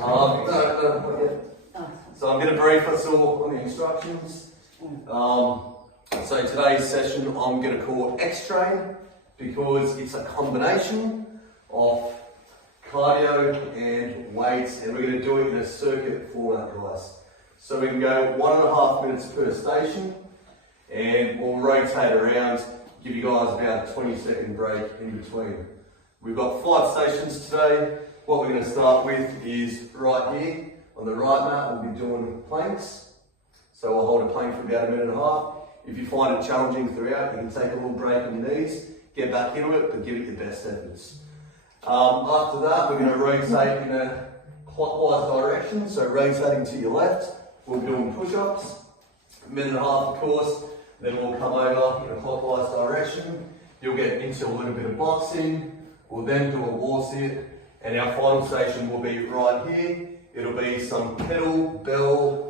So I'm going to brief us all on the instructions. So today's session I'm going to call X-Train because it's a combination of cardio and weights, and we're going to do it in a circuit format, guys. So we can go 1.5 minutes per station, and we'll rotate around, give you guys about a 20-second break in between. We've got 5 stations today. What we're going to start with is right here on the right mat. We'll be doing planks. So I'll hold a plank for about 1.5 minutes. If you find it challenging throughout, you can take a little break on your knees, get back into it, but give it your best efforts. After that, we're going to rotate in a clockwise direction. So rotating to your left, we'll be doing push-ups. 1.5 minutes, of course. Then we'll come over in a clockwise direction. You'll get into a little bit of boxing. We'll then do a wall sit, and our final station will be right here. It'll be some kettlebell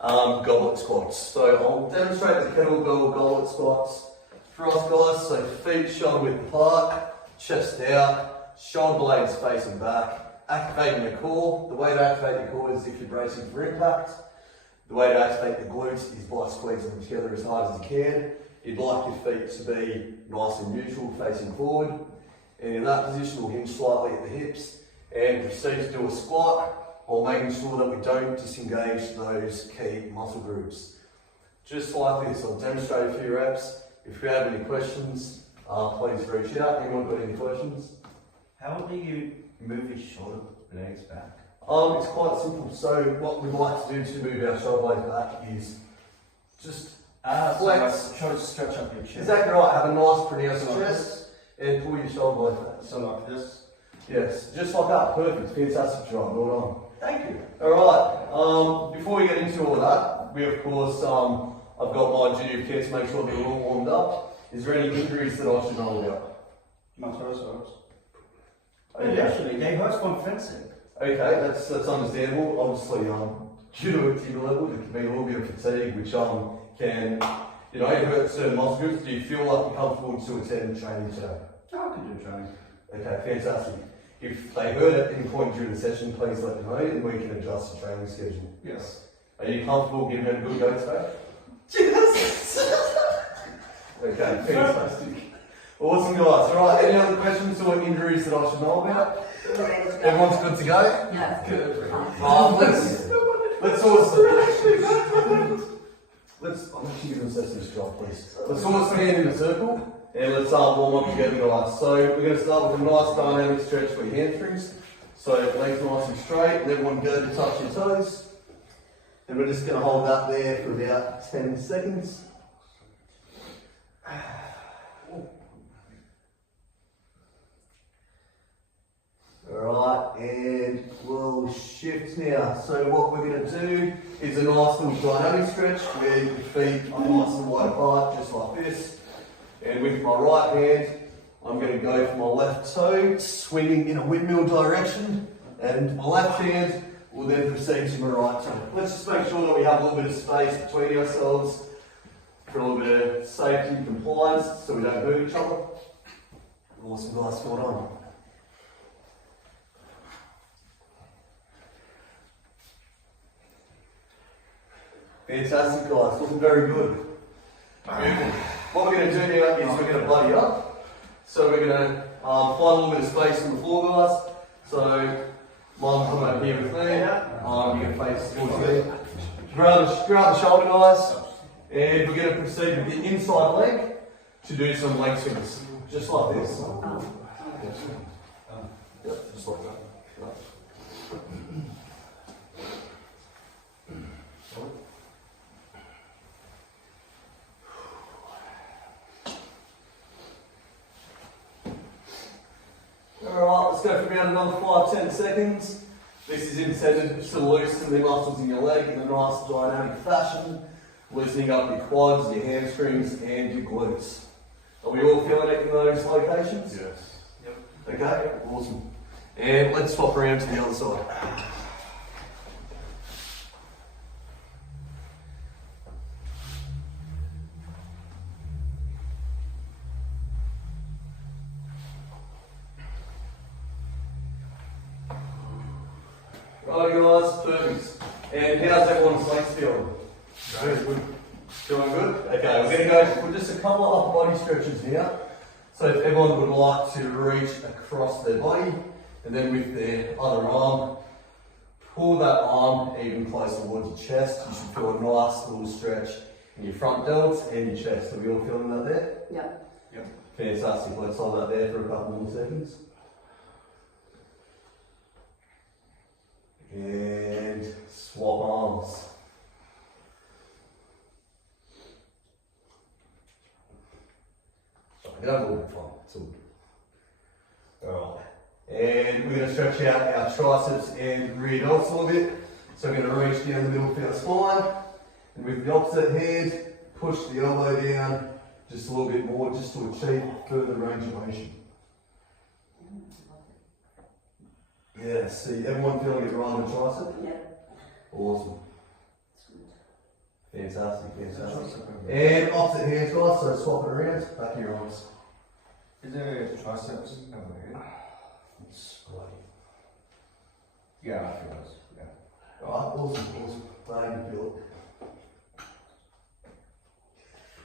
goblet squats. So I'll demonstrate the kettlebell goblet squats for us, guys. So feet shoulder width apart, chest out, shoulder blades facing back, activating the core. The way to activate the core is if you're bracing for impact. The way to activate the glutes is by squeezing them together as hard as you can. You'd like your feet to be nice and neutral, facing forward. And in that position, we'll hinge slightly at the hips and proceed to do a squat while making sure that we don't disengage those key muscle groups. Just like this, I'll demonstrate a few reps. If you have any questions, please reach out. Anyone got any questions? How do you move your shoulder blades back? It's quite simple. So what we like to do to move our shoulder blades back is just flex. So try to stretch up your chest. Exactly right. Have a nice pronounced chest and pull your shoulder blades back. So like this? Yes, just like that. Perfect. Fantastic job. Well done. Thank you. Alright, before we get into all that, we of course, I've got my duty of care to make sure that we're all warmed up. Is there any injuries that I should know about? My toes hurts. Okay. Actually, they hurt from fencing. Okay, that's understandable. Obviously, due to activity level, there can be a little bit of fatigue, which can, hurt certain muscle groups. Do you feel like you're comfortable to attend training today? I can do training. Okay, fantastic. If they hurt at any point during the session, please let me know and we can adjust the training schedule. Yes. Are you comfortable giving it a good go today? Yes! Okay, fantastic. Awesome, guys. Alright, any other questions or injuries that I should know about? Everyone's good to go? Yeah. Good. Let's I'm actually going to say this job, please. Let's all stand in a circle. And let's warm up together, guys. So we're going to start with a nice dynamic stretch for your hamstrings. So legs nice and straight, and everyone go to touch your toes. And we're just going to hold that there for about 10 seconds. Alright, and we'll shift now. So what we're going to do is a nice little dynamic stretch where your feet are nice and wide apart, just like this. And with my right hand, I'm going to go for my left toe, swinging in a windmill direction, and my left hand will then proceed to my right toe. Let's just make sure that we have a little bit of space between ourselves for a little bit of safety and compliance so we don't hurt each other. Awesome, guys, well done. Fantastic, guys, looking very good. What we're going to do now is we're going to buddy up. So we're going to find a little bit of space on the floor, guys. So Mom, come over here with me. You're going to face towards me. Grab the shoulder, guys. And we're going to proceed with the inside leg to do some leg swings. Just like this. Yep, just like that. Alright, let's go for about another 5-10 seconds. This is intended to loosen the muscles in your leg in a nice dynamic fashion, loosening up your quads, your hamstrings and your glutes. Are we all feeling it in those locations? Yes. Yep. Okay, awesome. And let's swap around to the other side. Right guys, perfect. And how's everyone's legs feeling? Very good. Feeling good? Okay, we're going to go for just a couple of upper body stretches here. So if everyone would like to reach across their body, and then with their other arm, pull that arm even closer towards your chest. You should feel a nice little stretch in your front delts and your chest. Are we all feeling that there? Yeah. Yep. Fantastic. Let's hold that there for a couple more seconds. And swap arms. Get over a little bit fun. It's all good. Alright. And we're going to stretch out our triceps and rear delts a little bit. So we're going to reach down the middle of our spine. And with the opposite hand, push the elbow down just a little bit more, just to achieve further range of motion. Yeah, see, everyone feeling it right on the tricep? Yeah. Awesome. Fantastic. And opposite hands, guys, so swap it around, back of your arms. Is there triceps over here? It's great. Yeah, I feel this. Yeah. Alright, awesome. Glad you feel it.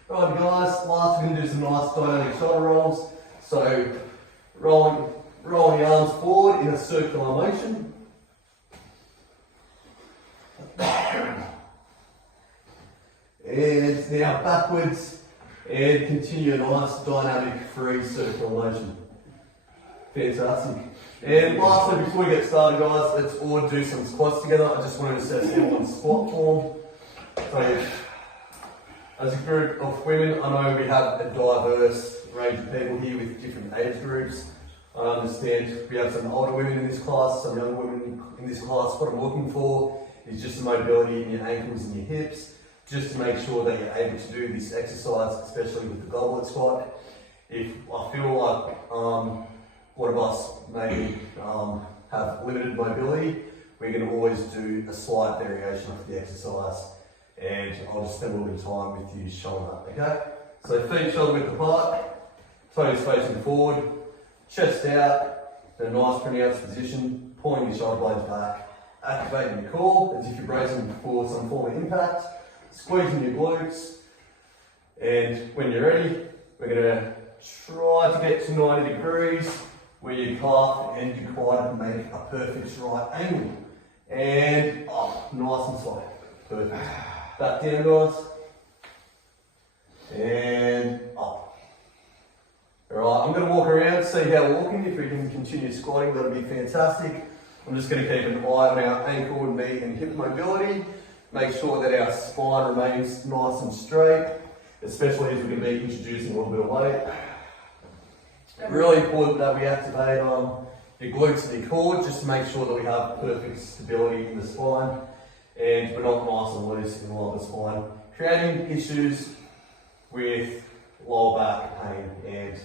Alright guys, last we're going to do some nice dynamic shoulder rolls. So, rolling the arms forward in a circular motion. And now backwards, and continue a nice dynamic free circular motion. Fantastic. And lastly, before we get started guys, let's all do some squats together. I just want to assess everyone's squat form. So, as a group of women, I know we have a diverse range of people here with different age groups. I understand we have some older women in this class, some younger women in this class. What I'm looking for is just the mobility in your ankles and your hips, just to make sure that you're able to do this exercise, especially with the goblet squat. If I feel like one of us maybe have limited mobility, we're going to always do a slight variation of the exercise. And I'll just spend a little bit of time with you showing that, okay? So feet shoulder width apart, toes facing forward, chest out, in a nice pronounced position, pulling your shoulder blades back, activating your core as if you're bracing for some form of impact, squeezing your glutes, and when you're ready, we're going to try to get to 90 degrees where your calf and your quad make a perfect right angle. And up, nice and slow. Perfect. Back down guys. And up. Alright, I'm going to walk around, see how we're walking. If we can continue squatting, that'll be fantastic. I'm just going to keep an eye on our ankle and knee and hip mobility. Make sure that our spine remains nice and straight, especially as we're going to be introducing a little bit of weight. Really important that we activate your glutes and your core, just to make sure that we have perfect stability in the spine and we're not nice and loose in the lower spine, creating issues with lower back pain and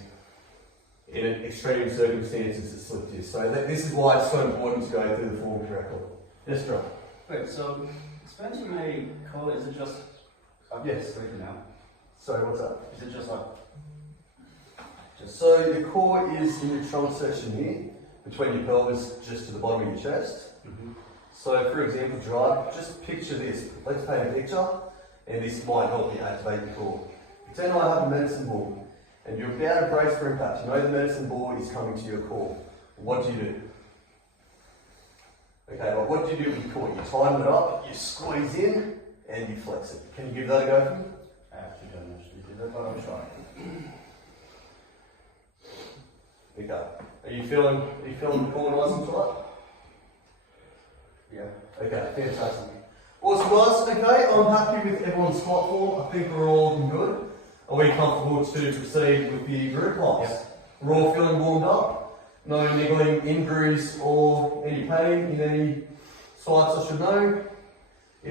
in extreme circumstances it slip disc. So this is why it's so important to go through the form correctly. Yes, John? Wait, so expansion may call it, is it just up Yes. straight now? Sorry, what's that? Is it just like So the core is in your trunk section here, between your pelvis just to the bottom of your chest. So for example, Gerard, just picture this. Let's paint a picture, and this might help you activate your core. Pretend I have a medicine ball, and you're about to brace for impact. You know the medicine ball is coming to your core. What do you do? Okay, well, what do you do with your core? You tighten it up, you squeeze in, and you flex it. Can you give that a go for me? I actually don't actually do that, but I'm trying. Okay. Are you feeling the core nice and tight? Yeah. Okay, fantastic. Awesome guys, okay, I'm happy with everyone's squat form. I think we're all looking good. Are we comfortable to proceed with the group class? Yep. We're all feeling warmed up? No niggling injuries or any pain in any sites I should know?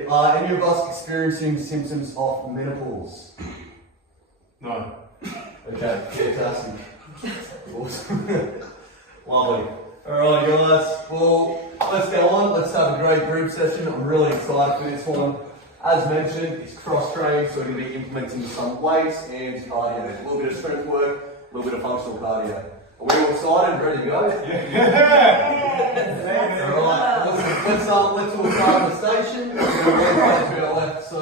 Are any of us experiencing symptoms of menopause? No. Okay, fantastic. Awesome. Lovely. Alright guys, well, let's go on. Let's have a great group session. I'm really excited for this one. As mentioned, it's cross-trained, so we're going to be implementing some weights and cardio. A little bit of strength work, a little bit of functional cardio. Are we all excited, ready to go? Yeah. Alright, let's let's all start on the station. We'll go to our left. So,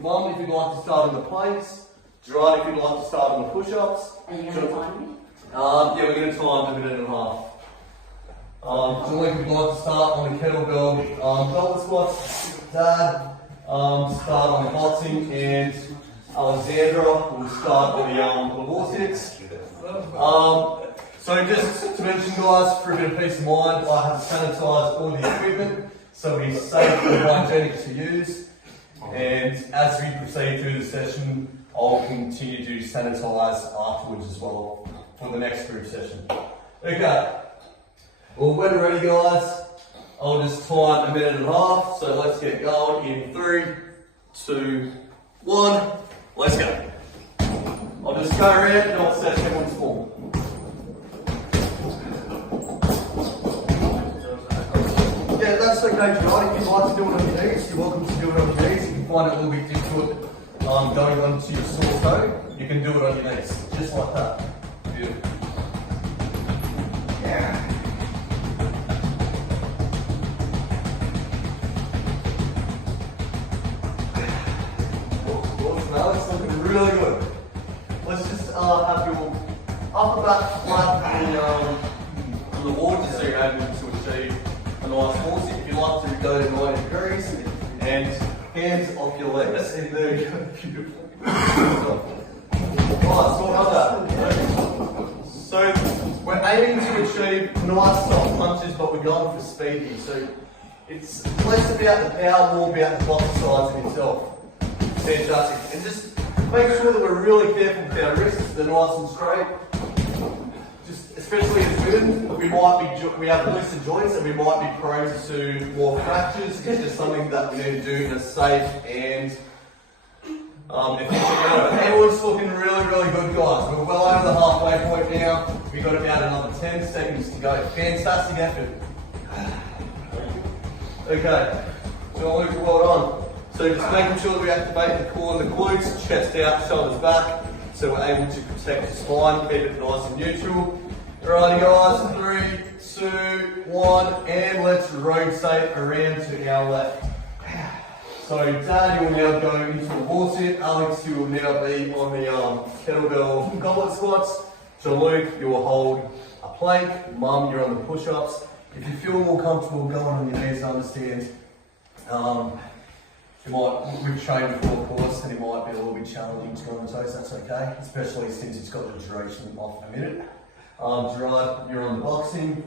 Mum, if you'd like to start on the planks. Gerard, if you'd like to start on the push-ups. Are you going to time me? Yeah, we're going to time a minute and a half. Julie, if you'd like to start on the kettlebell belt squats. Dad, start on the boxing, and Alexandra will start on the vortex. So just to mention, guys, for a bit of peace of mind, I have sanitised all the equipment so it's safe and hygienic to use. And as we proceed through the session, I'll continue to sanitise afterwards as well for the next group session. Okay, well, when we're ready, guys, I'll just time a minute and a half. So let's get going in 3, 2, 1. Let's go. I'll just go around and I'll set everyone's form. Yeah, that's okay, Gerard. If you'd like to do it on your knees, you're welcome to do it on your knees. If you find it a little bit difficult going onto your sore toe, you can do it on your knees, just like that. Beautiful. Yeah. Awesome, Alex, looking really good. Let's just have your upper back flat on the wall, just so you're able to achieve a nice force. If you'd like to go to 90 degrees and hands off your legs. And there you go. Beautiful. Nice, well done. So we're aiming to achieve nice soft punches, but we're going for speed here. So it's less about the power, more about the exercise in itself. Fantastic. And just make sure that we're really careful with our wrists. They're nice and straight. Especially as women, we have looser joints and we might be prone to more fractures. It's just something that we need to do in a safe and efficient manner. Everyone's looking really, really good, guys. We're well over the halfway point now. We've got about another 10 seconds to go. Fantastic effort. Okay, John Luke, well done. So just making sure that we activate the core and the glutes, chest out, shoulders back, so we're able to protect the spine, keep it nice and neutral. Alrighty guys, 3, 2, 1, and let's rotate around to our left. So Dad, you will now go into the wall sit. Alex, you will now be on the kettlebell goblet squats. Jean-Luc, you will hold a plank. Mum, you're on the push-ups. If you feel more comfortable going on your knees, understand. We've trained before, of course, and it might be a little bit challenging to go on the toes. That's okay, especially since it's got the duration of a minute. Gerard, you're on the boxing.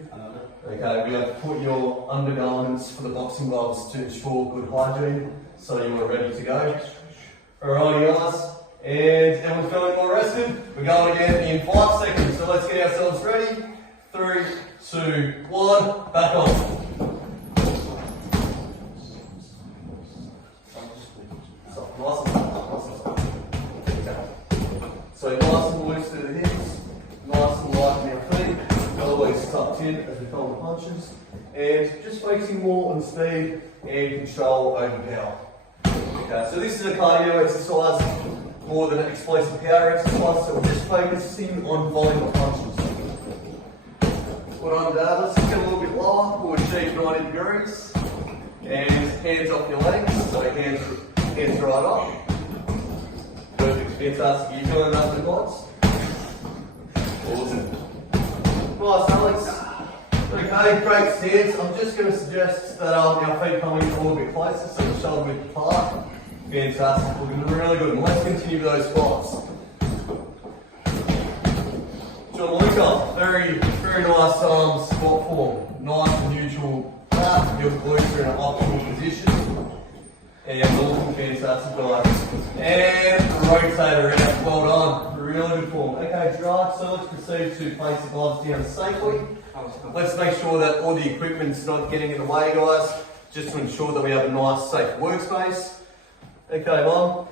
Okay, we have to put your undergarments for the boxing gloves to ensure good hygiene, so you are ready to go. Alrighty guys, and everyone's feeling more rested. We're going again in 5 seconds, so let's get ourselves ready. 3, 2, 1, back on. So nice and loose through the hips, nice and light in our feet, elbows tucked in as we hold the punches, and just focusing more on speed and control over power. Okay, so this is a cardio exercise more than an explosive power exercise, so we're just focusing on volume of punches. Well done, Dad. Let's just get a little bit lower, we'll achieve 90 degrees, and hands off your legs, so hands right up. Perfect, fantastic. Are you feeling that in the quads? Awesome. Nice, Alex. Okay, great stance. I'm just going to suggest that our feet come in a little bit closer, so the shoulder width apart. Fantastic, looking really good. And let's continue with those squats. John Luca, very, very nice squat form. Nice and neutral. Your glutes are in an optimal position. And looking fantastic, guys. And rotate around. Well done. Really good form. Okay, Gerard, so let's proceed to place the gloves down safely. Let's make sure that all the equipment's not getting in the way, guys, just to ensure that we have a nice, safe workspace. Okay, Mum.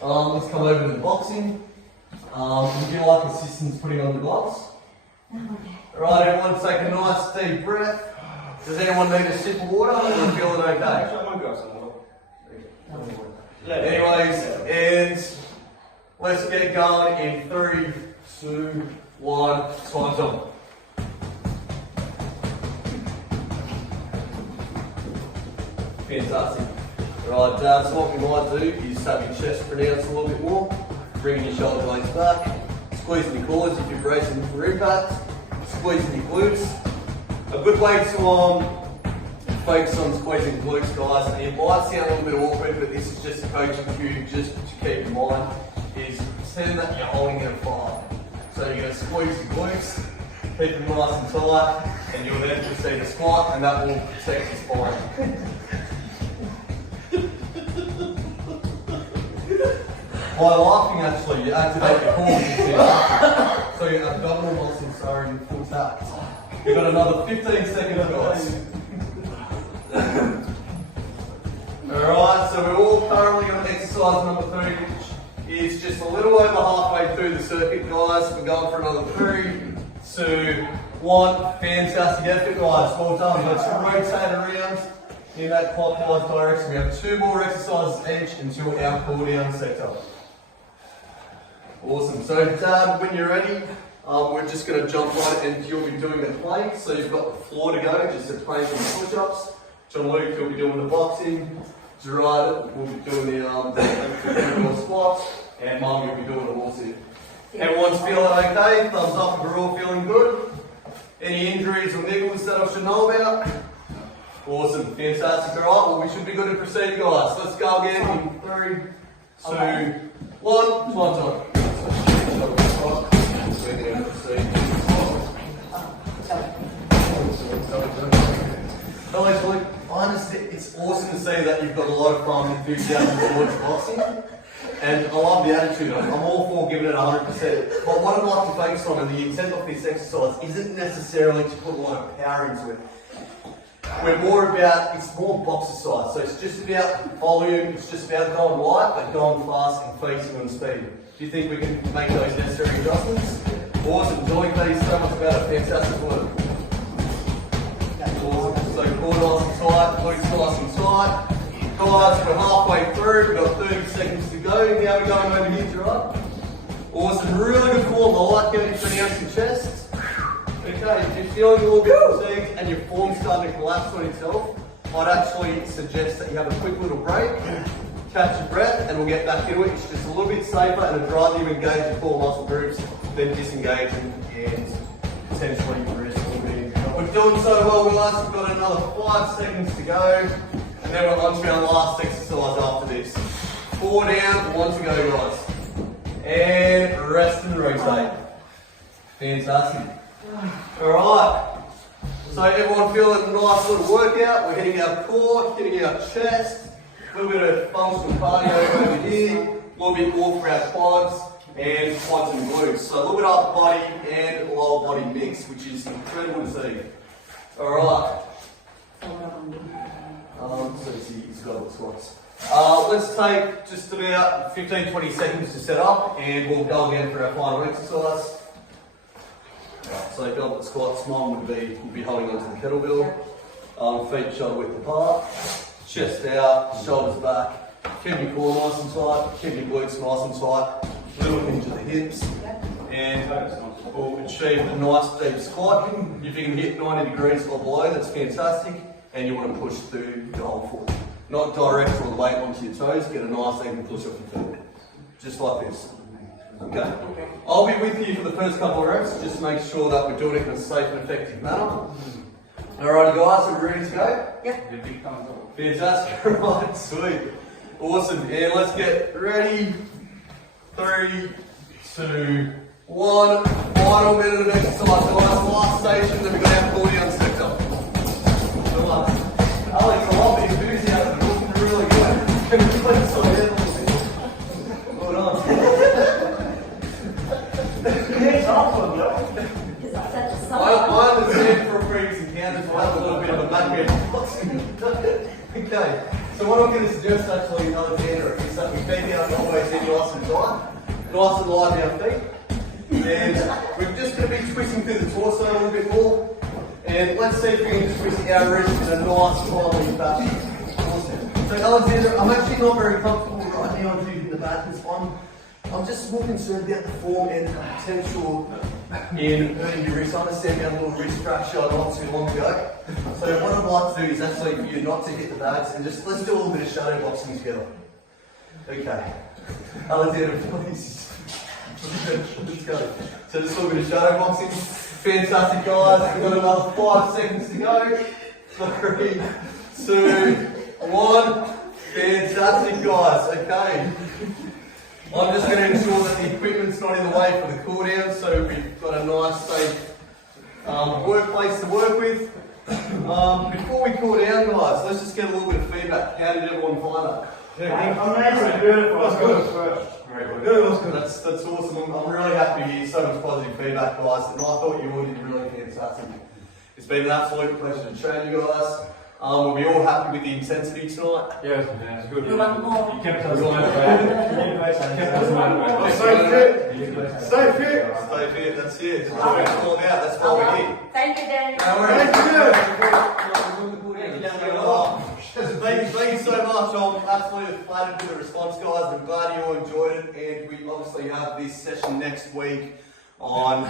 Let's come over to the boxing. Would you like assistance putting on the gloves? Alright, everyone, take a nice deep breath. Does anyone need a sip of water or are you feeling okay? Anyways, and let's get going in 3, 2, 1, time's on. Fantastic. Right, so what we might do is have your chest pronounced a little bit more, bringing your shoulder blades back, squeezing your quads if you're bracing for impact, squeezing your glutes. A good way to focus on squeezing glutes, guys, and it might sound a little bit awkward, but this is just a coaching cue just to keep in mind, is pretend that you're holding it at 5. So you're going to squeeze your glutes, keep them nice and tight, and you'll then proceed to squat, and that will protect your spine. By laughing, actually, you activate your core. So your abdominal muscles are in full tact. You've got another 15 seconds, guys. Alright, so we're all currently on exercise number 3, which is just a little over halfway through the circuit, guys. We're going for another 3, 2, 1. Fantastic effort, guys. Well done. Let's rotate around in that clockwise direction. We have 2 more exercises each until our cool down sector. Awesome. So, when you're ready, we're just going to jump right in. You'll be doing the plank. So you've got the floor to go, just a plank and push-ups. John Luke, you'll be doing the boxing. Gerard will be doing the squats. And Mum, you'll be doing the horse-sit. Everyone's feeling okay? Thumbs up if we're all feeling good. Any injuries or niggles that I should know about? Awesome. Fantastic. Alright, well we should be good to proceed, guys. Let's go again in 3, 2, 1. Time time. Honestly, it's awesome to see that you've got a lot of fun and enthusiasm towards boxing, and I love the attitude. I'm all for giving it 100%. But what I'd like to focus on, and the intent of this exercise, isn't necessarily to put a lot of power into it. We're more about, it's more boxercise, so it's just about volume, it's just about going light, but going fast and facing on speed. Do you think we can make those necessary adjustments? Awesome, Johnny, thank you so much about it, fantastic work. Awesome, so core nice and tight, glutes nice and tight. Guys, we're halfway through, we've got 30 seconds to go. Now we're going over here, Gerard. Awesome, really good form, I like how you pronounce your chest. Okay, if you're feeling a little bit fatigued and your form's starting to collapse on itself, I'd actually suggest that you have a quick little break, catch your breath, and we'll get back into it. It's just a little bit safer and it'd rather you engage your core muscle groups than disengaging and potentially rest a little bit. We're doing so well, guys. We've got another 5 seconds to go, and then we're on to our last exercise after this. 4 down, 1 to go, guys. And rest and rotate. Fantastic. Alright, so everyone feeling a nice little workout. We're hitting our core, hitting our chest, a little bit of functional cardio over here, a little bit more for our quads and glutes. So a little bit upper body and lower body mix, which is incredible to see. Alright, so he's got the squats. Let's take just about 15-20 seconds to set up and we'll go again for our final exercise. So goblet squats, mine would be holding onto the kettlebell, feet shoulder width apart, chest out, shoulders back, keep your core nice and tight, keep your glutes nice and tight, little hinge of the hips, and we'll achieve a nice deep squat. If you can hit 90 degrees or below, that's fantastic, and you want to push through your whole foot. Not direct all the weight onto your toes, get a nice even push off your foot, just like this. Okay, I'll be with you for the first couple of reps, just to make sure that we're doing it in a safe and effective manner. Alrighty guys, are we ready to go? Yep. Fantastic, right, sweet. Awesome, and let's get ready. 3, 2, 1. Final minute of exercise, guys. Last station, then we've got our cool down sector. Come on. Alex, I love the enthusiasm, it's looking really good. Can we please slow down? Well done. I understand from previous encounters we'll have a little bit of a background. Okay, so what I'm going to suggest actually, Alexander, is that we bend our elbows in nice and tight, nice and light in our feet, and we're just going to be twisting through the torso a little bit more, and let's see if we can just twist our wrists in a nice, smiley fashion. Awesome. So Alexander, I'm actually not very comfortable right now using the mat. I'm just more concerned about the form and the potential in hurting your wrist. I understand you had a little wrist fracture not too long ago. So what I'd like to do is actually for you not to hit the bags and just let's do a little bit of shadow boxing together. Okay. Alexander, please. Let's go. So just a little bit of shadow boxing. Fantastic, guys. We've got another 5 seconds to go. 3, 2, 1. Fantastic, guys. Okay. I'm just going to ensure that the equipment's not in the way for the cool down, so we've got a nice, safe workplace to work with. Before we cool down, guys, let's just get a little bit of feedback. How did everyone find it? Amazing, beautiful. That's good. Very good. That's awesome. I'm really happy to hear so much positive feedback, guys, and I thought you all did really fantastic. It's been an absolute pleasure to train you guys. We'll be all happy with the intensity tonight. Yes, it's good. We want more. You kept us motivated. Stay fit. Stay fit, that's it. Just don't get all out, that's why we're here. Thank you, Danny. No worries. Thank you so much. I'm absolutely flattered with the response, guys. I'm glad you all enjoyed it, and we obviously have this session next week on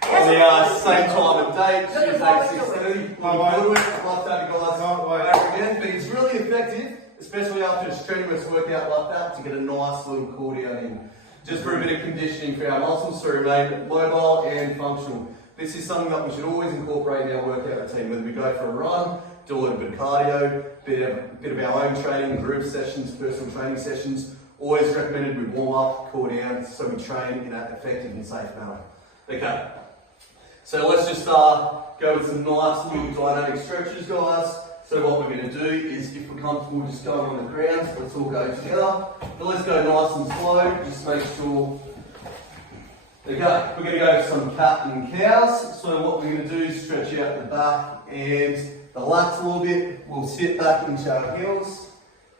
the same time and date, Tuesday at 6:30. Love to have you guys back again, but it's really effective, especially after a strenuous workout like that, to get a nice little cool down in. Just for a bit of conditioning for our muscles to remain mobile and functional. This is something that we should always incorporate in our workout routine, whether we go for a run, do a little bit of cardio, bit of our own training, group sessions, personal training sessions. Always recommended we warm up, cool down, so we train in an effective and safe manner. Okay, so let's just go with some nice little dynamic stretches, guys. So what we're going to do is, if we're comfortable just going on the ground, let's all go together. But let's go nice and slow, just make sure. Okay, we're going to go for some cat and cows. So what we're going to do is stretch out the back and the lats a little bit. We'll sit back into our heels.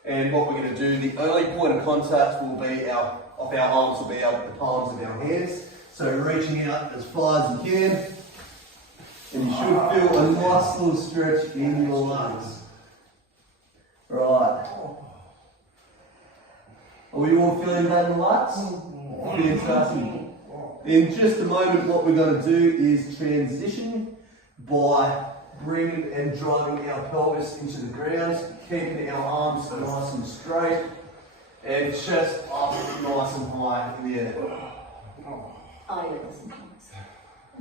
And what we're going to do, the only point of contact will be our arms will be the palms of our hands. So reaching out as far as you can. And you should feel a nice little stretch in your lungs. Right. Are we all feeling that in the lats? Fantastic. In just a moment, what we're going to do is transition by bringing and driving our pelvis into the ground, keeping our arms nice and straight, and chest up nice and high in the air.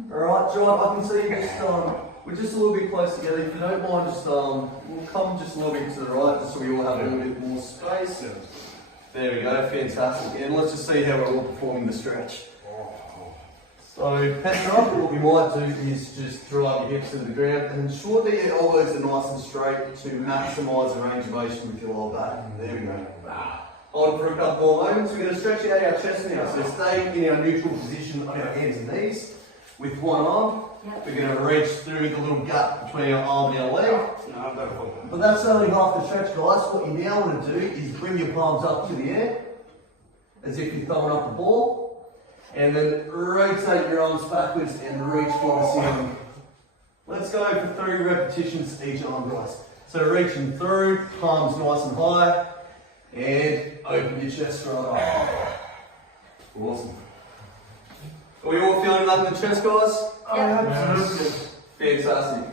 Alright, drive up and see you just, we're just a little bit close together. If you don't mind, just, we'll come just a little bit to the right, just so we all have a little bit more space. There we go, fantastic. And let's just see how we're all performing the stretch. So, Petra, what we might do is just drive your hips into the ground and ensure that your elbows are nice and straight to maximise the range of motion with your lower back. There we go. Hold for a couple more moments. We're going to stretch out our chest now. So stay in our neutral position on our hands and knees with one arm. We're going to reach through the little gap between our arm and our leg. But that's only half the stretch, guys. What you now want to do is bring your palms up to the air as if you're throwing up a ball. And then rotate your arms backwards and reach for the ceiling. Let's go for 3 repetitions each arm, guys. So reaching through, palms nice and high, and open your chest right up. Awesome. Are we all feeling that in the chest, guys? Yeah. Fantastic.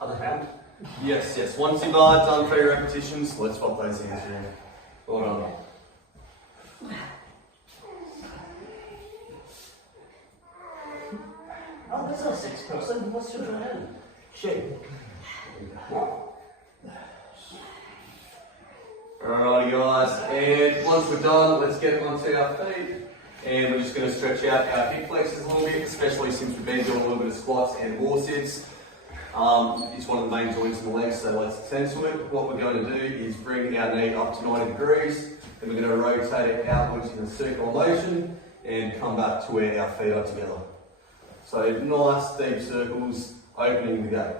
Other hand. Yes. Once you've done 3 repetitions, let's swap those hands around. Well done. Oh, there's a 6 person. What's your name? Shake. Alrighty, guys. And once we're done, let's get onto our feet. And we're just going to stretch out our hip flexors a little bit, especially since we've been doing a little bit of squats and wall sits. It's one of the main joints in the legs, so let's attend to it. What we're going to do is bring our knee up to 90 degrees, and we're going to rotate it outwards in a circular motion and come back to where our feet are together. So nice deep circles, opening the gate.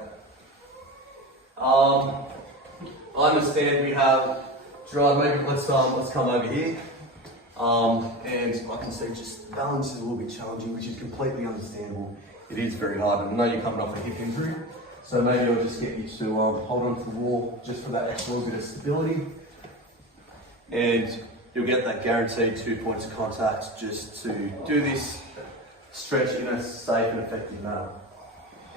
I understand we have drive. Maybe let's come over here. And I can see just balance is a little bit challenging, which is completely understandable. It is very hard, and I know you're coming off a hip injury. So maybe I'll just get you to hold on to the wall just for that extra little bit of stability. And you'll get that guaranteed 2 points of contact just to do this stretch in a safe and effective manner.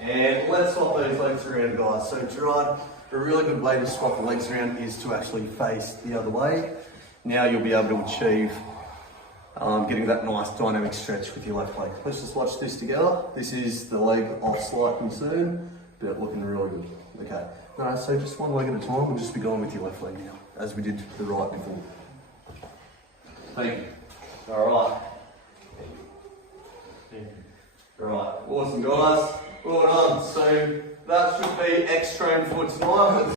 And let's swap those legs around, guys. So Gerard, a really good way to swap the legs around is to actually face the other way. Now you'll be able to achieve getting that nice dynamic stretch with your left leg. Let's just watch this together. This is the leg of slight concern, but looking really good. Okay, no, so just one leg at a time. We'll just be going with your left leg now, as we did the right before. Thank you. All right. All right, awesome guys. Well done. So that should be extra for tonight.